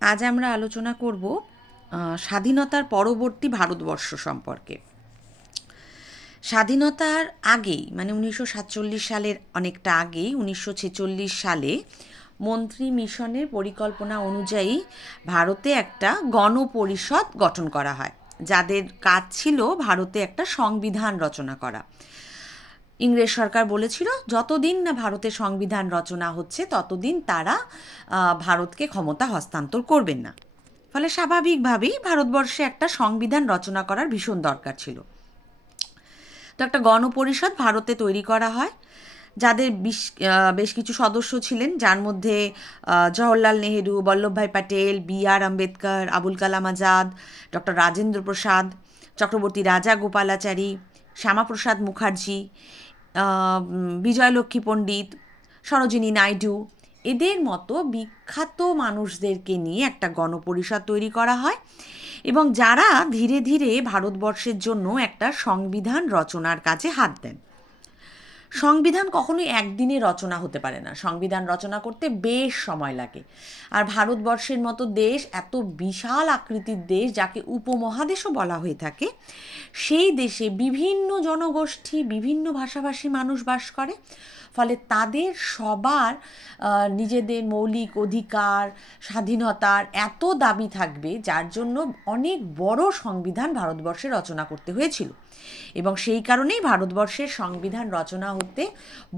আজ আমরা আলোচনা করব স্বাধীনতার পরবর্তী ভারতবর্ষ সম্পর্কে। স্বাধীনতার আগেই, মানে 1947 সালের অনেকটা আগেই, 1946 সালে মন্ত্রী মিশনের পরিকল্পনা অনুযায়ী ভারতে একটা গণপরিষদ গঠন করা হয়, যাদের কাজ ছিল ভারতে একটা সংবিধান রচনা করা। ইংরেজ সরকার বলেছিল যতদিন না ভারতের সংবিধান রচনা হচ্ছে ততদিন তারা ভারতকে ক্ষমতা হস্তান্তর করবেন না। ফলে স্বাভাবিকভাবেই ভারতবর্ষে একটা সংবিধান রচনা করার ভীষণ দরকার ছিল। তো একটা গণপরিষদ ভারতে তৈরি করা হয়, যাদের বেশ কিছু সদস্য ছিলেন, যার মধ্যে জওহরলাল নেহেরু, বল্লভভাই প্যাটেল, B.R. আম্বেদকর, আবুল কালাম আজাদ, ডক্টর রাজেন্দ্র প্রসাদ, চক্রবর্তী রাজা গোপালাচারী, শ্যামাপ্রসাদ মুখার্জি, বিজয়লক্ষ্মী পণ্ডিত, সরোজিনী নাইডু, এদের মতো বিখ্যাত মানুষদেরকে নিয়ে একটা গণপরিষদ তৈরি করা হয়, এবং যারা ধীরে ধীরে ভারতবর্ষের জন্য একটা সংবিধান রচনার কাজে হাত দেন। সংবিধান কখনোই একদিনে রচনা হতে পারে না, সংবিধান রচনা করতে বেশ সময় লাগে। আর ভারতবর্ষের মতো দেশ, এত বিশাল আকৃতির দেশ, যাকে উপমহাদেশও বলা হয়ে থাকে, সেই দেশে বিভিন্ন জনগোষ্ঠী, বিভিন্ন ভাষাভাষী মানুষ বাস করে। ফলে তাদের সবার নিজেদের মৌলিক অধিকার, স্বাধীনতার এত দাবি থাকবে, যার জন্য অনেক বড় সংবিধান ভারতবর্ষে রচনা করতে হয়েছিল। এবং সেই কারণেই ভারতবর্ষের সংবিধান রচনা হতে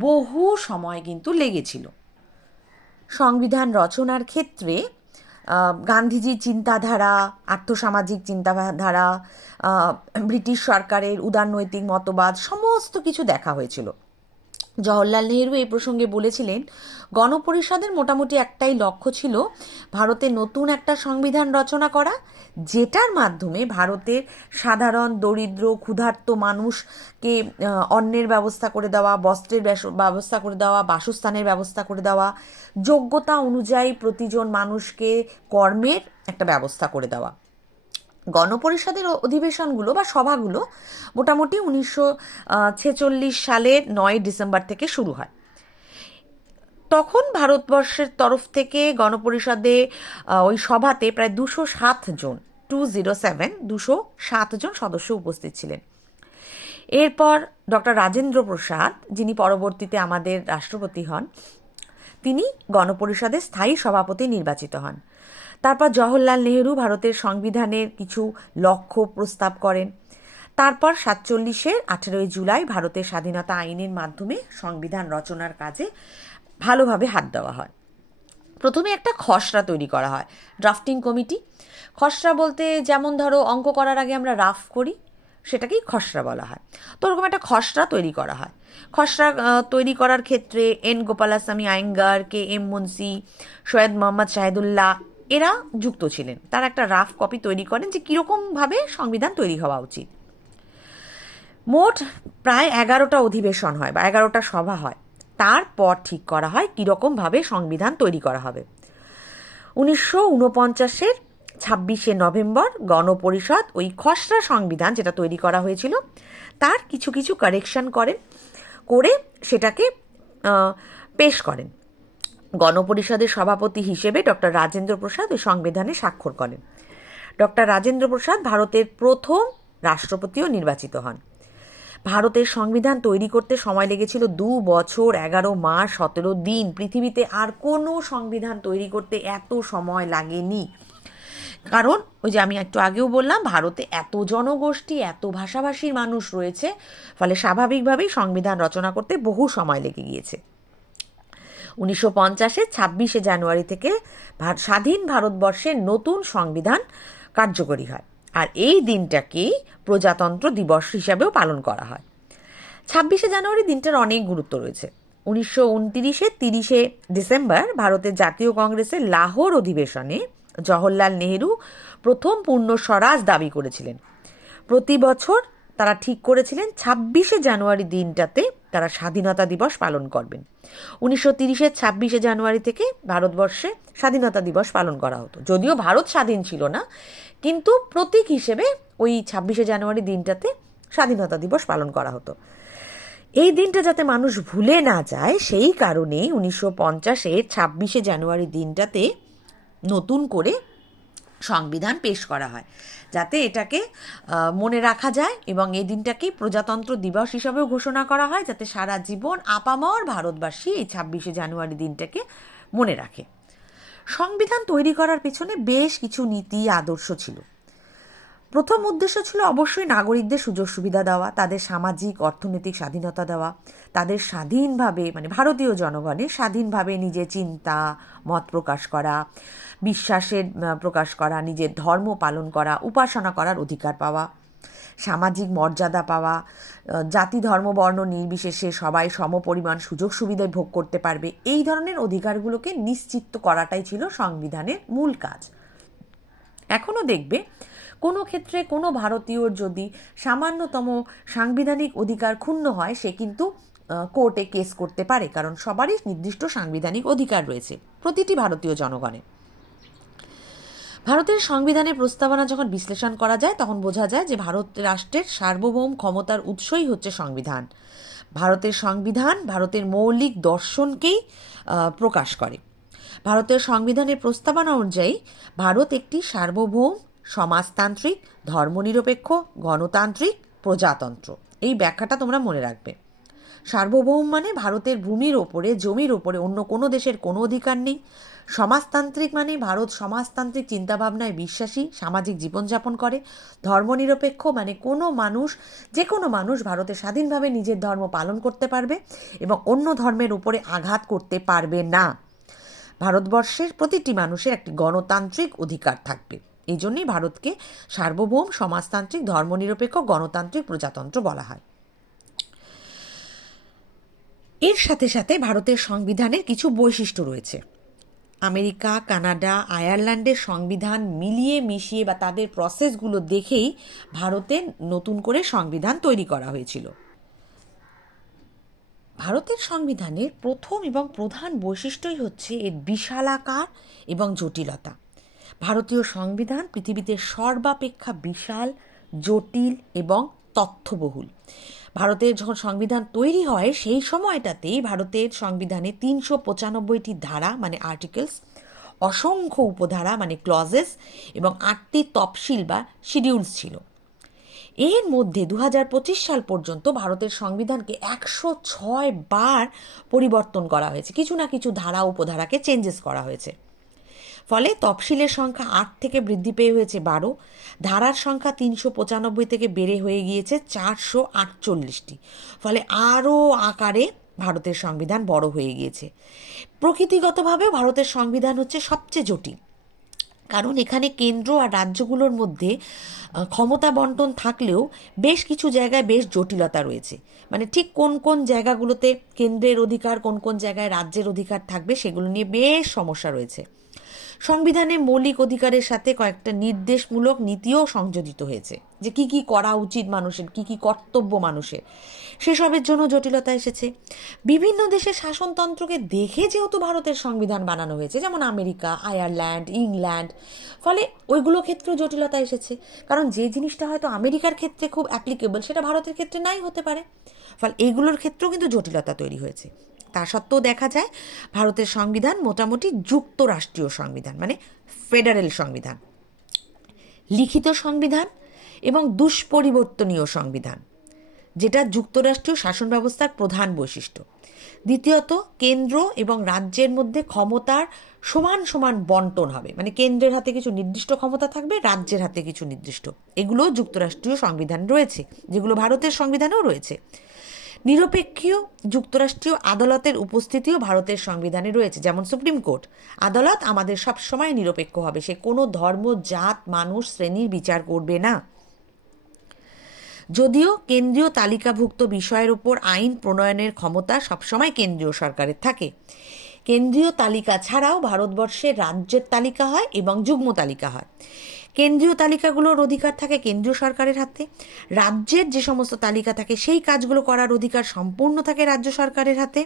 বহু সময় কিন্তু লেগেছিল। সংবিধান রচনার ক্ষেত্রে গান্ধীজির চিন্তাধারা, আর্থসামাজিক চিন্তাধারা, ব্রিটিশ সরকারের উদারনৈতিক মতবাদ, সমস্ত কিছু দেখা হয়েছিল। জওহরলাল নেহেরু এই প্রসঙ্গে বলেছিলেন, গণপরিষদের মোটামুটি একটাই লক্ষ্য ছিল, ভারতে নতুন একটা সংবিধান রচনা করা, যেটার মাধ্যমে ভারতের সাধারণ দরিদ্র ক্ষুধার্ত মানুষকে অন্নের ব্যবস্থা করে দেওয়া, বস্ত্রের ব্যবস্থা করে দেওয়া, বাসস্থানের ব্যবস্থা করে দেওয়া, যোগ্যতা অনুযায়ী প্রতিজন মানুষকে কর্মের একটা ব্যবস্থা করে দেওয়া। গণপরিষদের অধিবেশনগুলো বা সভাগুলো মোটামুটি 1946 সালের 9 ডিসেম্বর থেকে শুরু হয়। তখন ভারতবর্ষের তরফ থেকে গণপরিষদে ওই সভাতে প্রায় 207 জন সদস্য উপস্থিত ছিলেন। এরপর ডক্টর রাজেন্দ্র প্রসাদ, যিনি পরবর্তীতে আমাদের রাষ্ট্রপতি হন, তিনি গণপরিষদের স্থায়ী সভাপতি নির্বাচিত হন। তারপর জওহরলাল নেহেরু ভারতের সংবিধানের কিছু লক্ষ্য প্রস্তাব করেন। তারপর 47-এর 18ই জুলাই ভারতের স্বাধীনতা আইনের মাধ্যমে সংবিধান রচনার কাজে ভালোভাবে হাত দেওয়া হয়। প্রথমে একটা খসড়া তৈরি করা হয়, ড্রাফটিং কমিটি। খসড়া বলতে যেমন ধরো অঙ্ক করার আগে আমরা রাফ করি, সেটাকেই খসড়া বলা হয়। তো ওরকম একটা খসড়া তৈরি করা হয়। খসড়া তৈরি করার ক্ষেত্রে N. গোপালাস্বামী আয়েঙ্গার, K.M. মুন্সি, সৈয়দ মোহাম্মদ শাহিদুল্লাহ এরা যুক্ত ছিলেন। তারা একটা রাফ কপি তৈরি করেন যে কীরকমভাবে সংবিধান তৈরি হওয়া উচিত। মোট প্রায় 11টা অধিবেশন হয় বা 11টা সভা হয়। তারপর ঠিক করা হয় কীরকমভাবে সংবিধান তৈরি করা হবে। 1949-এর 26শে নভেম্বর গণপরিষদ ওই খসড়া সংবিধান যেটা তৈরি করা হয়েছিল তার কিছু কিছু কারেকশন করে সেটাকে পেশ করেন। গণপরিষদের সভাপতি হিসেবে ডক্টর রাজেন্দ্র প্রসাদ ওই সংবিধানে স্বাক্ষর করেন। ডক্টর রাজেন্দ্র প্রসাদ ভারতের প্রথম রাষ্ট্রপতিও নির্বাচিত হন। ভারতের সংবিধান তৈরি করতে সময় লেগেছিল 2 বছর 11 মাস 17 দিন। পৃথিবীতে আর কোনো সংবিধান তৈরি করতে এত সময় লাগেনি। কারণ ওই যে আমি একটু আগেও বললাম, ভারতে এত জনগোষ্ঠী, এত ভাষাভাষীর মানুষ রয়েছে, ফলে স্বাভাবিকভাবেই সংবিধান রচনা করতে বহু সময় লেগে গিয়েছে। 1950-এর 26শে জানুয়ারি থেকে স্বাধীন ভারতবর্ষের নতুন সংবিধান কার্যকরী হয়, আর এই দিনটাকেই প্রজাতন্ত্র দিবস হিসাবেও পালন করা হয়। 26শে জানুয়ারি দিনটার অনেক গুরুত্ব রয়েছে। 1929-এর 30শে ডিসেম্বর ভারতের জাতীয় কংগ্রেসের লাহোর অধিবেশনে জওহরলাল নেহেরু প্রথম পূর্ণ স্বরাজ দাবি করেছিলেন। প্রতি বছর তারা ঠিক করেছিলেন 26শে জানুয়ারি দিনটাতে তারা স্বাধীনতা দিবস পালন করবেন। 1930-এর 26শে জানুয়ারি থেকে ভারতবর্ষে স্বাধীনতা দিবস পালন করা হতো। যদিও ভারত স্বাধীন ছিল না, কিন্তু প্রতীক হিসেবে ওই 26শে জানুয়ারি দিনটাতে স্বাধীনতা দিবস পালন করা হতো। এই দিনটা যাতে মানুষ ভুলে না যায়, সেই কারণেই 1950-এর 26শে জানুয়ারি দিনটাতে নতুন করে সংবিধান পেশ করা হয়, যাতে এটাকে মনে রাখা যায় এবং এই দিনটাকেই প্রজাতন্ত্র দিবস হিসাবেও ঘোষণা করা হয়, যাতে সারা জীবন আপামর ভারতবাসী এই 26শে জানুয়ারি দিনটাকে মনে রাখে। সংবিধান তৈরি করার পেছনে বেশ কিছু নীতি আদর্শ ছিল। প্রথম উদ্দেশ্য ছিল অবশ্যই নাগরিকদের সুযোগ সুবিধা দেওয়া, তাদের সামাজিক অর্থনৈতিক স্বাধীনতা দেওয়া, তাদের স্বাধীনভাবে মানে ভারতীয় জনগণের স্বাধীনভাবে নিজের চিন্তা মত প্রকাশ করা, বিশ্বাসের প্রকাশ করা, নিজের ধর্ম পালন করা, উপাসনা করার অধিকার পাওয়া, সামাজিক মর্যাদা পাওয়া, জাতি ধর্ম বর্ণ নির্বিশেষে সবাই সমপরিমাণ সুযোগ সুবিধায় ভোগ করতে পারবে, এই ধরনের অধিকারগুলোকে নিশ্চিত করাটাই ছিল সংবিধানের মূল কাজ। এখনও দেখবে কোনো ক্ষেত্রে কোনো ভারতীয়র যদি সামান্যতম সাংবিধানিক অধিকার ক্ষুণ্ণ হয়, সে কিন্তু কোর্টে কেস করতে পারে, কারণ সবারই নির্দিষ্ট সাংবিধানিক অধিকার রয়েছে প্রতিটি ভারতীয় জনগণের। ভারতের সংবিধানের প্রস্তাবনা যখন বিশ্লেষণ করা যায়, তখন বোঝা যায় যে ভারত রাষ্ট্রের সার্বভৌম ক্ষমতার উৎসই হচ্ছে সংবিধান। ভারতের সংবিধান ভারতের মৌলিক দর্শনকেই প্রকাশ করে। ভারতের সংবিধানের প্রস্তাবনা অনুযায়ী ভারত একটি সার্বভৌম সমাজতান্ত্রিক ধর্মনিরপেক্ষ গণতান্ত্রিক প্রজাতন্ত্র। এই ব্যাখ্যাটা তোমরা মনে রাখবে। সার্বভৌম মানে ভারতের ভূমির ওপরে জমির ওপরে অন্য কোনো দেশের কোনো অধিকার নেই। সমাজতান্ত্রিক মানে ভারত সমাজতান্ত্রিক চিন্তাভাবনায় বিশ্বাসী, সামাজিক জীবনযাপন করে। ধর্মনিরপেক্ষ মানে যে কোনো মানুষ ভারতে স্বাধীনভাবে নিজের ধর্ম পালন করতে পারবে এবং অন্য ধর্মের উপরে আঘাত করতে পারবে না। ভারতবর্ষের প্রতিটি মানুষের একটি গণতান্ত্রিক অধিকার থাকবে। এই জন্যই ভারতকে সার্বভৌম সমাজতান্ত্রিক ধর্মনিরপেক্ষ গণতান্ত্রিক প্রজাতন্ত্র বলা হয়। এর সাথে সাথে ভারতের সংবিধানের কিছু বৈশিষ্ট্য রয়েছে। আমেরিকা, কানাডা, আয়ারল্যান্ডের সংবিধান মিলিয়ে মিশিয়ে বা তাদের প্রসেসগুলো দেখেই ভারতে নতুন করে সংবিধান তৈরি করা হয়েছিল। ভারতের সংবিধানের প্রথম এবং প্রধান বৈশিষ্ট্যই হচ্ছে এর বিশালাকার এবং জটিলতা। ভারতীয় সংবিধান পৃথিবীতে সর্বাপেক্ষা বিশাল, জটিল এবং তথ্যবহুল। ভারতের যখন সংবিধান তৈরি হয় সেই সময়টাতেই ভারতের সংবিধানে 395টি ধারা মানে আর্টিকেলস, অসংখ্য উপধারা মানে ক্লজেস এবং 8টি তফসিল বা শিডিউলস ছিল। এর মধ্যে 2025 সাল পর্যন্ত ভারতের সংবিধানকে 106 বার পরিবর্তন করা হয়েছে, কিছু না কিছু ধারা উপধারাকে চেঞ্জেস করা হয়েছে। ফলে তফসিলের সংখ্যা 8 থেকে বৃদ্ধি পেয়ে হয়েছে 12, ধারার সংখ্যা 395 থেকে বেড়ে হয়ে গিয়েছে 448টি। ফলে আরও আকারে ভারতের সংবিধান বড় হয়ে গিয়েছে। প্রকৃতিগতভাবে ভারতের সংবিধান হচ্ছে সবচেয়ে জটিল, কারণ এখানে কেন্দ্র আর রাজ্যগুলোর মধ্যে ক্ষমতা বন্টন থাকলেও বেশ কিছু জায়গায় বেশ জটিলতা রয়েছে। মানে ঠিক কোন কোন জায়গাগুলোতে কেন্দ্রের অধিকার, কোন কোন জায়গায় রাজ্যের অধিকার থাকবে, সেগুলো নিয়ে বেশ সমস্যা রয়েছে। সংবিধানে মৌলিক অধিকারের সাথে কয়েকটা নির্দেশমূলক নীতিও সংযোজিত হয়েছে, যে কি কি করা উচিত মানুষের, কি কি কর্তব্য মানুষের, সেসবের জন্য জটিলতা এসেছে। বিভিন্ন দেশের শাসনতন্ত্রকে দেখে যেহেতু ভারতের সংবিধান বানানো হয়েছে, যেমন আমেরিকা, আয়ারল্যান্ড, ইংল্যান্ড, ফলে ওইগুলো ক্ষেত্রেও জটিলতা এসেছে। কারণ যে জিনিসটা হয়তো আমেরিকার ক্ষেত্রে খুব অ্যাপ্লিকেবল, সেটা ভারতের ক্ষেত্রে নাই হতে পারে। ফলে এইগুলোর ক্ষেত্রেও কিন্তু জটিলতা তৈরি হয়েছে। তা সত্ত্বেও দেখা যায় ভারতের সংবিধান মোটামুটি যুক্তরাষ্ট্রীয় সংবিধান মানে ফেডারেল সংবিধান, লিখিত সংবিধান এবং দুষ্পরিবর্তনীয় সংবিধান, যেটা যুক্তরাষ্ট্রীয় শাসন ব্যবস্থার প্রধান বৈশিষ্ট্য। দ্বিতীয়ত, কেন্দ্র এবং রাজ্যের মধ্যে ক্ষমতার সমান সমান বন্টন হবে, মানে কেন্দ্রের হাতে কিছু নির্দিষ্ট ক্ষমতা থাকবে, রাজ্যের হাতে কিছু নির্দিষ্ট। এগুলো যুক্তরাষ্ট্রীয় সংবিধান রয়েছে, যেগুলো ভারতের সংবিধানেও রয়েছে। নিরপেক্ষীয় যুক্তরাষ্ট্রীয় আদালতের উপস্থিতিও ভারতের সংবিধানে রয়েছে, যেমন সুপ্রিম কোর্ট। আদালত আমাদের সবসময় নিরপেক্ষ হবে, সে কোনো ধর্ম, জাত, মানুষ, শ্রেণীর বিচার করবে না। যদিও কেন্দ্রীয় তালিকাভুক্ত বিষয়ের উপর আইন প্রণয়নের ক্ষমতা সবসময় কেন্দ্রীয় সরকারের থাকে। কেন্দ্রীয় তালিকা ছাড়াও ভারতবর্ষে রাজ্যের তালিকা হয় এবং যুগ্ম তালিকা হয়। কেন্দ্রীয় তালিকাগুলোর অধিকার থাকে কেন্দ্রীয় সরকারের হাতে। রাজ্যের যে সমস্ত তালিকা থাকে সেই কাজগুলো করার অধিকার সম্পূর্ণ থাকে রাজ্য সরকারের হাতে।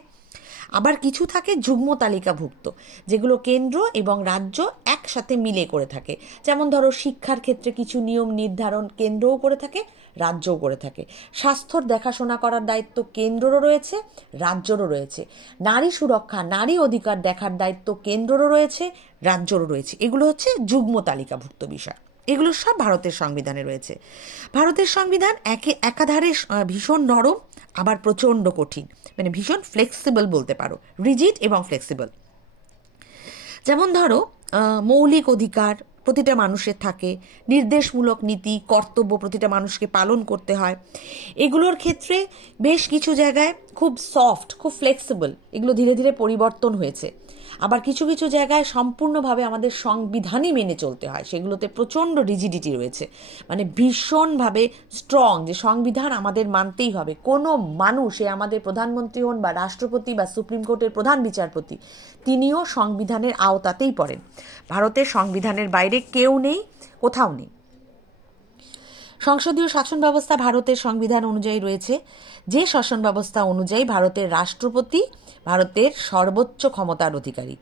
আবার কিছু থাকে যুগ্ম তালিকাভুক্ত, যেগুলো কেন্দ্র এবং রাজ্য একসাথে মিলে করে থাকে। যেমন ধরো শিক্ষার ক্ষেত্রে কিছু নিয়ম নির্ধারণ কেন্দ্রও করে থাকে, রাজ্যও করে থাকে। স্বাস্থ্যর দেখাশোনা করার দায়িত্ব কেন্দ্রেরও রয়েছে, রাজ্যেরও রয়েছে। নারী সুরক্ষা, নারী অধিকার দেখার দায়িত্ব কেন্দ্রেরও রয়েছে, রাজ্যেরও রয়েছে। এগুলো হচ্ছে যুগ্ম তালিকাভুক্ত বিষয়। এগুলো সব ভারতের সংবিধানে রয়েছে। ভারতের সংবিধান একাধারে ভীষণ নরম, আবার প্রচণ্ড কঠিন, মানে ভীষণ ফ্লেক্সিবল বলতে পারো, রিজিড এবং ফ্লেক্সিবল। যেমন ধরো, মৌলিক অধিকার প্রতিটা মানুষের থাকে, নির্দেশমূলক নীতি, কর্তব্য প্রতিটা মানুষকে পালন করতে হয়। এগুলোর ক্ষেত্রে বেশ কিছু জায়গায় খুব সফট, খুব ফ্লেক্সিবল, এগুলো ধীরে ধীরে পরিবর্তন হয়েছে। আবার কিছু কিছু জায়গায় সম্পূর্ণভাবে আমাদের সংবিধানই মেনে চলতে হয়, সেগুলোতে প্রচণ্ড রিজিডিটি রয়েছে, মানে ভীষণভাবে স্ট্রং, যে সংবিধান আমাদের মানতেই হবে। কোনো মানুষ, আমাদের প্রধানমন্ত্রী হন বা রাষ্ট্রপতি বা সুপ্রিম কোর্টের প্রধান বিচারপতি, তিনিও সংবিধানের আওতাতেই পড়েন। ভারতের সংবিধানের বাইরে কেউ নেই, কোথাও নেই। সংসদীয় শাসন ব্যবস্থা ভারতের সংবিধান অনুযায়ী রয়েছে, যে শাসন ব্যবস্থা অনুযায়ী ভারতের রাষ্ট্রপতি ভারতের সর্বোচ্চ ক্ষমতার অধিকারী।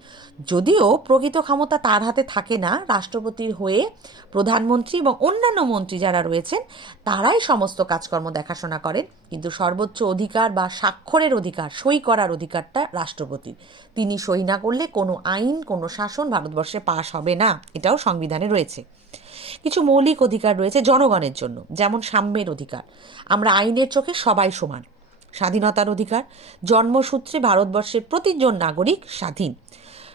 যদিও প্রকৃত ক্ষমতা তার হাতে থাকে না, রাষ্ট্রপতির হয়ে প্রধানমন্ত্রী এবং অন্যান্য মন্ত্রী যারা রয়েছেন তারাই সমস্ত কাজকর্ম দেখাশোনা করেন, কিন্তু সর্বোচ্চ অধিকার বা স্বাক্ষরের অধিকার, সই করার অধিকারটা রাষ্ট্রপতির। তিনি সই না করলে কোনো আইন, কোনো শাসন ভারতবর্ষে পাশ হবে না, এটাও সংবিধানে রয়েছে। কিছু মৌলিক অধিকার রয়েছে জনগণের জন্য, যেমন সাম্যের অধিকার, আমরা আইনের চোখে সবাই সমান। স্বাধীনতার অধিকার, জন্মসূত্রে ভারতবর্ষের প্রতিজন নাগরিক স্বাধীন।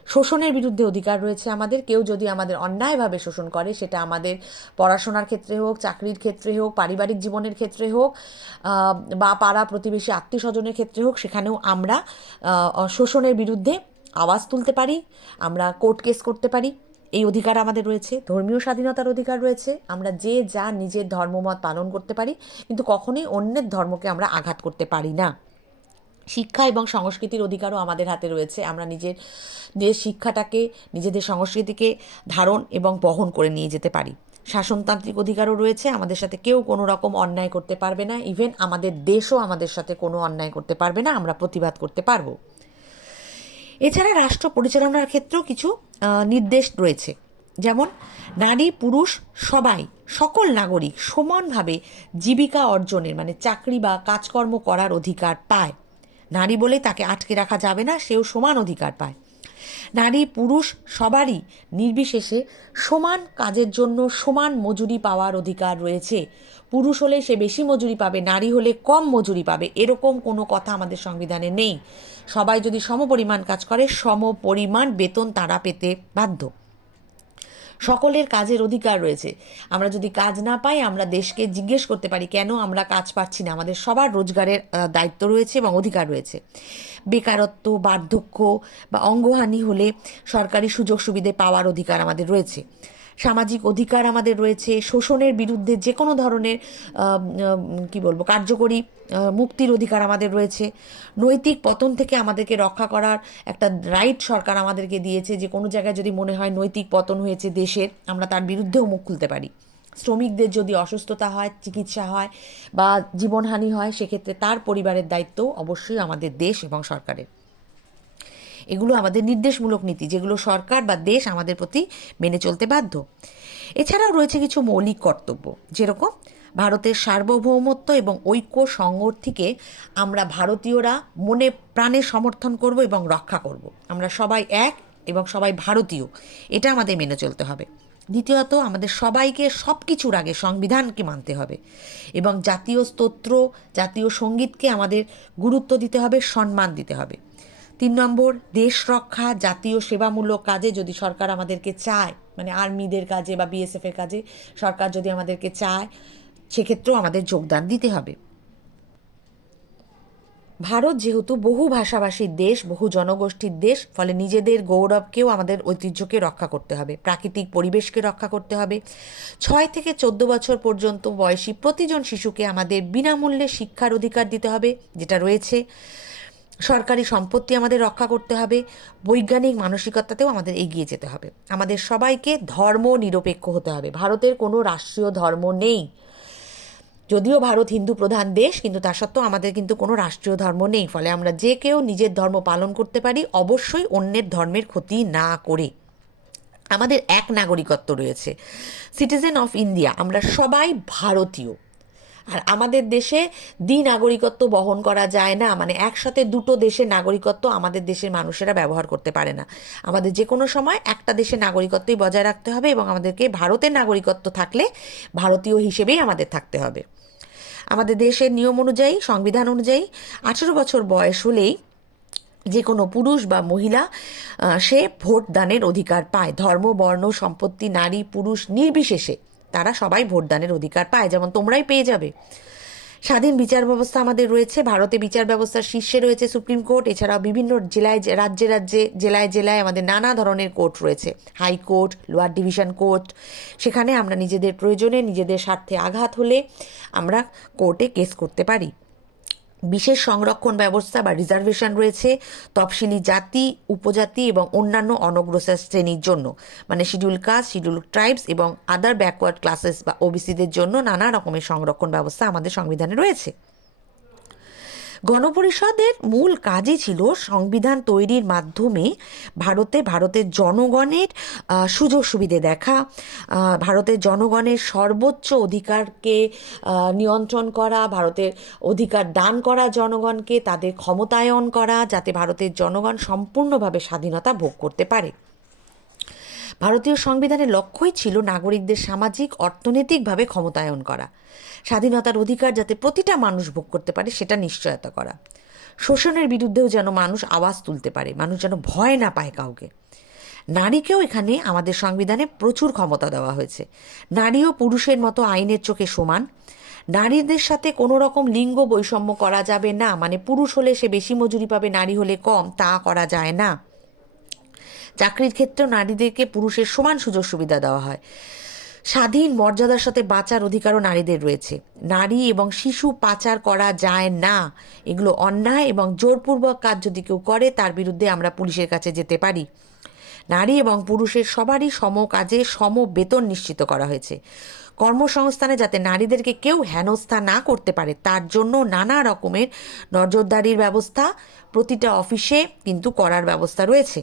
শোষণের বিরুদ্ধে অধিকার রয়েছে আমাদের, কেউ যদি আমাদের অন্যায়ভাবে শোষণ করে, সেটা আমাদের পড়াশোনার ক্ষেত্রে হোক, চাকরির ক্ষেত্রে হোক, পারিবারিক জীবনের ক্ষেত্রে হোক, বা পাড়া প্রতিবেশী আত্মীয় স্বজনের ক্ষেত্রে হোক, সেখানেও আমরা শোষণের বিরুদ্ধে আওয়াজ তুলতে পারি, আমরা কোর্ট কেস করতে পারি, এই অধিকার আমাদের রয়েছে। ধর্মীয় স্বাধীনতার অধিকার রয়েছে, আমরা যে যা নিজের ধর্মমত পালন করতে পারি, কিন্তু কখনোই অন্যের ধর্মকে আমরা আঘাত করতে পারি না। শিক্ষা এবং সংস্কৃতির অধিকারও আমাদের হাতে রয়েছে, আমরা নিজেদের শিক্ষাটাকে, নিজেদের সংস্কৃতিকে ধারণ এবং বহন করে নিয়ে যেতে পারি। শাসনতান্ত্রিক অধিকারও রয়েছে, আমাদের সাথে কেউ কোনো রকম অন্যায় করতে পারবে না, ইভেন আমাদের দেশও আমাদের সাথে কোনো অন্যায় করতে পারবে না, আমরা প্রতিবাদ করতে পারবো। এছাড়া রাষ্ট্র পরিচালনার ক্ষেত্রেও কিছু নির্দেশ রয়েছে, যেমন নারী পুরুষ সবাই, সকল নাগরিক সমানভাবে জীবিকা অর্জনের, মানে চাকরি বা কাজকর্ম করার অধিকার পায়। নারী বলে তাকে আটকে রাখা যাবে না, সেও সমান অধিকার পায়। নারী পুরুষ সবারই নির্বিশেষে সমান কাজের জন্য সমান মজুরি পাওয়ার অধিকার রয়েছে। পুরুষ হলে সে বেশি মজুরি পাবে, নারী হলে কম মজুরি পাবে, এরকম কোনো কথা আমাদের সংবিধানে নেই। সবাই যদি সমপরিমাণ কাজ করে, সমপরিমাণ বেতন তারা পেতে বাধ্য। সকলের কাজের অধিকার রয়েছে, আমরা যদি কাজ না পাই, আমরা দেশকে জিজ্ঞেস করতে পারি কেন আমরা কাজ পাচ্ছি না। আমাদের সবার রোজগারের দায়িত্ব রয়েছে এবং অধিকার রয়েছে। বেকারত্ব, বার্ধক্য বা অঙ্গহানি হলে সরকারি সুযোগ সুবিধে পাওয়ার অধিকার আমাদের রয়েছে। সামাজিক অধিকার আমাদের রয়েছে, শোষণের বিরুদ্ধে যে কোনো ধরনের কার্যকরী মুক্তির অধিকার আমাদের রয়েছে। নৈতিক পতন থেকে আমাদেরকে রক্ষা করার একটা রাইট সরকার আমাদেরকে দিয়েছে, যে কোনো জায়গায় যদি মনে হয় নৈতিক পতন হয়েছে দেশের, আমরা তার বিরুদ্ধেও মুখ খুলতে পারি। শ্রমিকদের যদি অসুস্থতা হয়, চিকিৎসা হয় বা জীবনহানি হয়, সেক্ষেত্রে তার পরিবারের দায়িত্ব অবশ্যই আমাদের দেশ এবং সরকারের। এগুলো আমাদের নির্দেশমূলক নীতি, যেগুলো সরকার বা দেশ আমাদের প্রতি মেনে চলতে বাধ্য। এছাড়াও রয়েছে কিছু মৌলিক কর্তব্য, যেরকম ভারতের সার্বভৌমত্ব এবং ঐক্য সংহতিকে আমরা ভারতীয়রা মনে প্রাণে সমর্থন করব এবং রক্ষা করব। আমরা সবাই এক এবং সবাই ভারতীয়, এটা আমাদের মেনে চলতে হবে। দ্বিতীয়ত, আমাদের সবাইকে সব কিছুর আগে সংবিধানকে মানতে হবে এবং জাতীয় স্তোত্র, জাতীয় সঙ্গীতকে আমাদের গুরুত্ব দিতে হবে, সম্মান দিতে হবে। 3 নম্বর, দেশ রক্ষা, জাতীয় সেবামূলক কাজে যদি সরকার আমাদেরকে চায়, মানে আর্মিদের কাজে বা বিএসএফের কাজে সরকার যদি আমাদেরকে চায়, সেক্ষেত্রেও আমাদের যোগদান দিতে হবে। ভারত যেহেতু বহু ভাষাভাষীর দেশ, বহু জনগোষ্ঠীর দেশ, ফলে নিজেদের গৌরবকেও, আমাদের ঐতিহ্যকে রক্ষা করতে হবে, প্রাকৃতিক পরিবেশকে রক্ষা করতে হবে। 6 থেকে 14 বছর পর্যন্ত বয়সী প্রতিজন শিশুকে আমাদের বিনামূল্যে শিক্ষার অধিকার দিতে হবে, যেটা রয়েছে। সরকারি সম্পত্তি আমাদের রক্ষা করতে হবে, বৈজ্ঞানিক মানসিকতাতেও আমাদের এগিয়ে যেতে হবে। আমাদের সবাইকে ধর্ম নিরপেক্ষ হতে হবে, ভারতের কোনো রাষ্ট্রীয় ধর্ম নেই। যদিও ভারত হিন্দু প্রধান দেশ, কিন্তু তা সত্ত্বেও আমাদের কিন্তু কোনো রাষ্ট্রীয় ধর্ম নেই, ফলে আমরা যে কেউ নিজের ধর্ম পালন করতে পারি, অবশ্যই অন্যের ধর্মের ক্ষতি না করে। আমাদের এক নাগরিকত্ব রয়েছে, সিটিজেন অফ ইন্ডিয়া, আমরা সবাই ভারতীয়। আর আমাদের দেশে নাগরিকত্ব বহন করা যায় না, মানে একসাথে দুটো দেশের নাগরিকত্ব আমাদের দেশের মানুষেরা ব্যবহার করতে পারে না। আমাদের যে কোনো সময় একটা দেশের নাগরিকত্বই বজায় রাখতে হবে, এবং আমাদেরকে ভারতের নাগরিকত্ব থাকলে ভারতীয় হিসেবেই আমাদের থাকতে হবে। আমাদের দেশের নিয়ম অনুযায়ী, সংবিধান অনুযায়ী 18 বছর বয়স হলেই যে কোনো পুরুষ বা মহিলা সে ভোট দানের অধিকার পায়। ধর্ম, বর্ণ, সম্পত্তি, নারী পুরুষ নির্বিশেষে তারা সবাই ভোটদানের অধিকার পায়, যেমন তোমরাই পেয়ে যাবে। স্বাধীন বিচার ব্যবস্থা আমাদের রয়েছে। ভারতে বিচার ব্যবস্থার শীর্ষে রয়েছে সুপ্রিম কোর্ট। এছাড়াও বিভিন্ন জেলায়, রাজ্যে রাজ্যে, জেলায় জেলায় আমাদের নানা ধরনের কোর্ট রয়েছে। হাইকোর্ট, লোয়ার ডিভিশন কোর্ট, সেখানে আমরা নিজেদের প্রয়োজনে, নিজেদের স্বার্থে আঘাত হলে আমরা কোর্টে কেস করতে পারি। বিশেষ সংরক্ষণ ব্যবস্থা বা রিজার্ভেশন রয়েছে তফসিলি জাতি, উপজাতি এবং অন্যান্য অনগ্রসর শ্রেণীর জন্য, মানে শিডিউল কাস্ট, শিডিউল ট্রাইবস এবং আদার ব্যাকওয়ার্ড ক্লাসেস বা ওবিসিদের জন্য নানা রকমের সংরক্ষণ ব্যবস্থা আমাদের সংবিধানে রয়েছে। গণপরিষদের মূল কাজই ছিল সংবিধান তৈরির মাধ্যমে ভারতের জনগণের সুযোগ সুবিধে দেখা, ভারতের জনগণের সর্বোচ্চ অধিকারকে নিয়ন্ত্রণ করা, ভারতের অধিকার দান করা জনগণকে, তাদের ক্ষমতায়ন করা, যাতে ভারতের জনগণ সম্পূর্ণভাবে স্বাধীনতা ভোগ করতে পারে। ভারতীয় সংবিধানের লক্ষ্যই ছিল নাগরিকদের সামাজিক, অর্থনৈতিকভাবে ক্ষমতায়ন করা, স্বাধীনতার অধিকার যাতে প্রতিটা মানুষ ভোগ করতে পারে সেটা নিশ্চয়তা করা, শোষণের বিরুদ্ধেও যেন মানুষ আওয়াজ তুলতে পারে, মানুষ যেন ভয় না পায় কাউকে। নারীকেও এখানে আমাদের সংবিধানে প্রচুর ক্ষমতা দেওয়া হয়েছে। নারীও পুরুষের মতো আইনের চোখে সমান। নারীদের সাথে কোনো রকম লিঙ্গ বৈষম্য করা যাবে না, মানে পুরুষ হলে সে বেশি মজুরি পাবে, নারী হলে কম, তা করা যায় না। চাকরির ক্ষেত্রেও নারীদেরকে পুরুষের সমান সুযোগ সুবিধা দেওয়া হয়। স্বাধীন মর্যাদার সাথে বাঁচার অধিকারও নারীদের রয়েছে। নারী এবং শিশু পাচার করা যায় না, এগুলো অন্যায়, এবং জোরপূর্বক কাজ যদি কেউ করে তার বিরুদ্ধে আমরা পুলিশের কাছে যেতে পারি। নারী এবং পুরুষের সবারই সম কাজে সম বেতন নিশ্চিত করা হয়েছে। কর্মসংস্থানে যাতে নারীদেরকে কেউ হেনস্থা না করতে পারে তার জন্য নানা রকমের নজরদারির ব্যবস্থা প্রতিটা অফিসে কিন্তু করার ব্যবস্থা রয়েছে।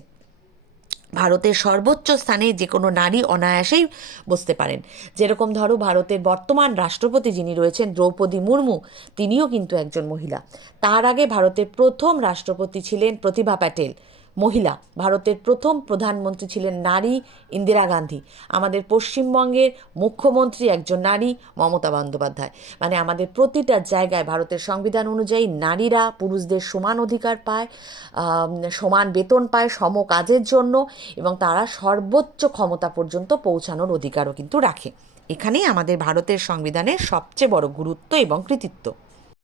ভারতের সর্বোচ্চ স্থানে যে কোনো নারী অনায়াসেই বসতে পারেন। যেরকম ধরো ভারতের বর্তমান রাষ্ট্রপতি যিনি রয়েছেন দ্রৌপদী মুর্মু, তিনিও কিন্তু একজন মহিলা। তার আগে ভারতের প্রথম রাষ্ট্রপতি ছিলেন প্রতিভা প্যাটেল, মহিলা। ভারতের প্রথম প্রধানমন্ত্রী ছিলেন নারী, ইন্দিরা গান্ধী। আমাদের পশ্চিমবঙ্গের মুখ্যমন্ত্রী একজন নারী, মমতা বন্দ্যোপাধ্যায়। মানে আমাদের প্রতিটা জায়গায় ভারতের সংবিধান অনুযায়ী নারীরা পুরুষদের সমান অধিকার পায়, সমান বেতন পায় সম কাজের জন্য, এবং তারা সর্বোচ্চ ক্ষমতা পর্যন্ত পৌঁছানোর অধিকারও কিন্তু রাখে। এখানেই আমাদের ভারতের সংবিধানের সবচেয়ে বড় গুরুত্ব এবং কৃতিত্ব।